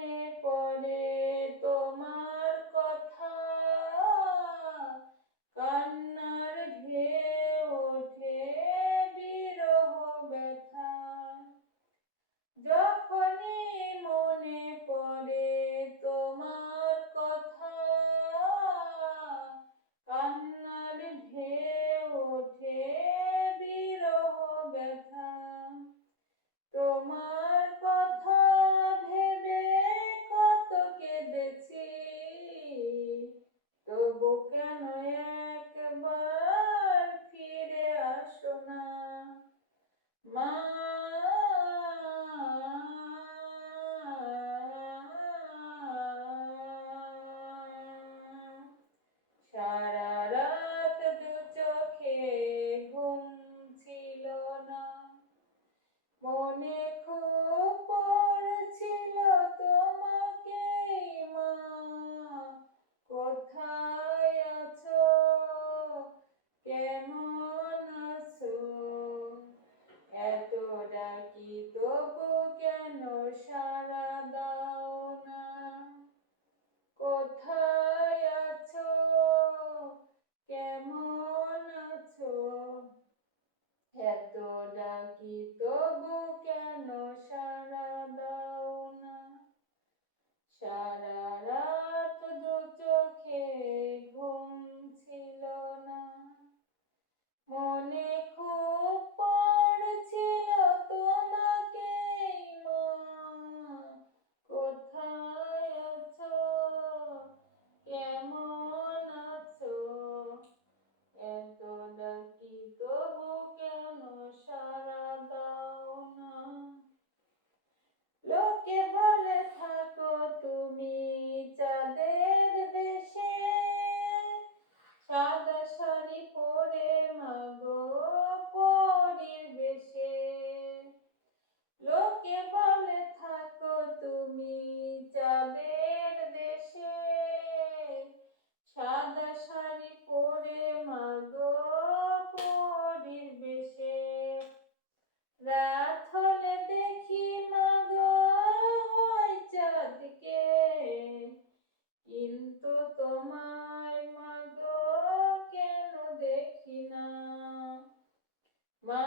pone pone boca, é? বলে থাকো, তুমি যাদের দেশে সাদা শাড়ি পরে মাগো পরির বেশে। রাত হলে দেখি মাগো হয় চাঁদকে, কিন্তু তোমায় মাগো কেন দেখি না? মা